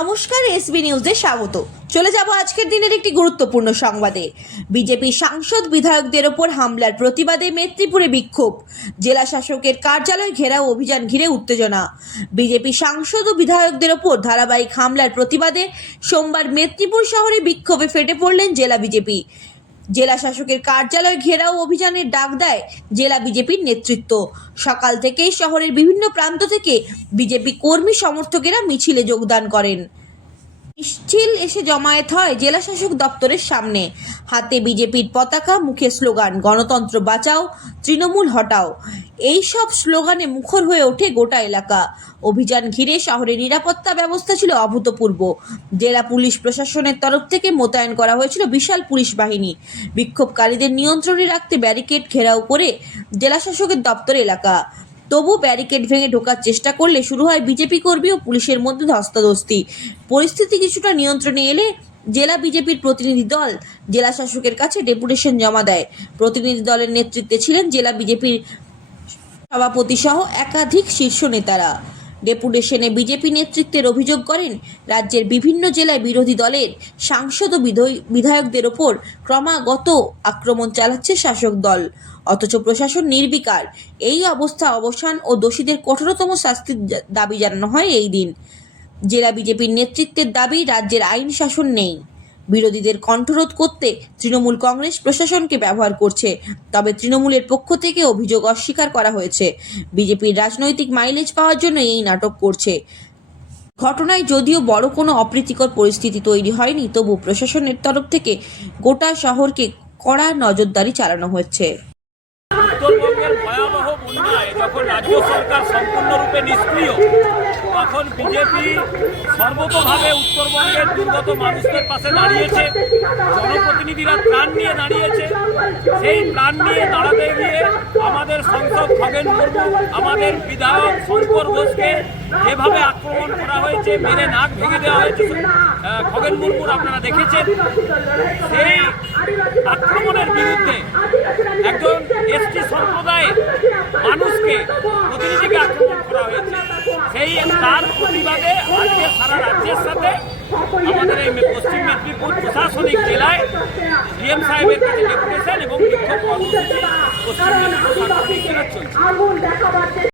নমস্কার, এসবি নিউজে স্বাগত। চলে যাব আজকের দিনের একটি গুরুত্বপূর্ণ সংবাদে। বিজেপি সাংসদ বিধায়কদের ওপর হামলার প্রতিবাদে মেদিনীপুরে বিক্ষোভ। জেলা শাসকের কার্যালয় ঘেরাও অভিযান ঘিরে উত্তেজনা। বিজেপি সাংসদ ও বিধায়কদের ওপর ধারাবাহিক হামলার প্রতিবাদে সোমবার মেদিনীপুর শহরে বিক্ষোভে ফেটে পড়লেন জেলা বিজেপি। জেলা শাসকের কার্যালয় ঘেরাও অভিযানের ডাক দেয় জেলা বিজেপির নেতৃত্ব। সকাল থেকেই শহরের বিভিন্ন প্রান্ত থেকে বিজেপি কর্মী সমর্থকেরা মিছিলে যোগদান করেন। মিছিল এসে জমায়েত হয় জেলা শাসক দপ্তরের সামনে। হাতে বিজেপির পতাকা, মুখে স্লোগান, গণতন্ত্র বাঁচাও, তৃণমূল হটাও। এই সব স্লোগানে মুখর হয়ে ওঠে গোটা এলাকা। অভিযান ঘিরে শহরের নিরাপত্তা ব্যবস্থা ছিল অভূতপূর্ব। জেলা পুলিশ প্রশাসনের তরফ থেকে মোতায়েন করা হয়েছিল বিশাল পুলিশ বাহিনী। বিক্ষোভকারীদের নিয়ন্ত্রণে রাখতে ব্যারিকেড ঘেরাও করে জেলা শাসকের দপ্তর এলাকা। তবু ব্যারিকেড ভেঙে ঢোকার চেষ্টা করলে শুরু হয় বিজেপি কর্মী ও পুলিশের মধ্যে ধস্তাধস্তি। পরিস্থিতি কিছুটা নিয়ন্ত্রণে এলে জেলা বিজেপির প্রতিনিধি দল জেলা শাসকের কাছে ডেপুটেশন জমা দেয়। প্রতিনিধি দলের নেতৃত্বে ছিলেন জেলা বিজেপির সভাপতি সহ একাধিক শীর্ষ নেতারা। ডেপুটেশনে বিজেপি নেতৃত্বের অভিযোগ করেন, রাজ্যের বিভিন্ন জেলায় বিরোধী দলের সাংসদ ও বিধায়কদের ওপর ক্রমাগত আক্রমণ চালাচ্ছে শাসক দল। অথচ প্রশাসন নির্বিকার। এই অবস্থা অবসান ও দোষীদের কঠোরতম শাস্তির দাবি জানানো হয় এই দিন। জেলা বিজেপির নেতৃত্বের দাবি, রাজ্যের আইন শাসন নেই। বিরোধীদের কণ্ঠরোধ করতে তৃণমূল কংগ্রেস প্রশাসনকে ব্যবহার করছে। তবে তৃণমূলের পক্ষ থেকে অভিযোগ অস্বীকার করা হয়েছে। বিজেপির রাজনৈতিক মাইলেজ পাওয়ার জন্য এই নাটক করছে। ঘটনায় যদিও বড় কোনো অপ্রীতিকর পরিস্থিতি তৈরি হয়নি, তবু প্রশাসনের তরফ থেকে গোটা শহরকে কড়া নজরদারি চালানো হচ্ছে। যখন রাজ্য সরকার সম্পূর্ণরূপে নিষ্ক্রিয়, তখন বিজেপি সর্বতভাবে উত্তরবঙ্গের দুর্গত মানুষদের পাশে দাঁড়িয়েছে, জনপ্রতিনিধিরা প্রাণ নিয়ে দাঁড়িয়েছে। সেই প্রাণ নিয়ে দাঁড়াতে গিয়ে আমাদের সংসদ খগেন মুর্মু, আমাদের বিধায়ক শঙ্কর ঘোষকে যেভাবে আক্রমণ করা হয়েছে, মেরে নাক ভেঙে দেওয়া হয়েছে খগেন মুর্মুর আপনারা দেখেছেন। সেই আক্রমণের বিরুদ্ধে একজন এসটি সম্প্রদায়ের মানুষকে প্রতিনিধিকে আক্রমণ করা হয়েছে। সেই তার প্রতিবাদে আজকে সারা রাজ্যের সাথে আমাদের এই পশ্চিম মেদিনীপুর প্রশাসনিক জেলায় ডিএম সাহেবের কাছে ডেপুটেশন এবং বিক্ষোভ কর্মসূচি পশ্চিম মেদিনীপুর জেলার চলছে।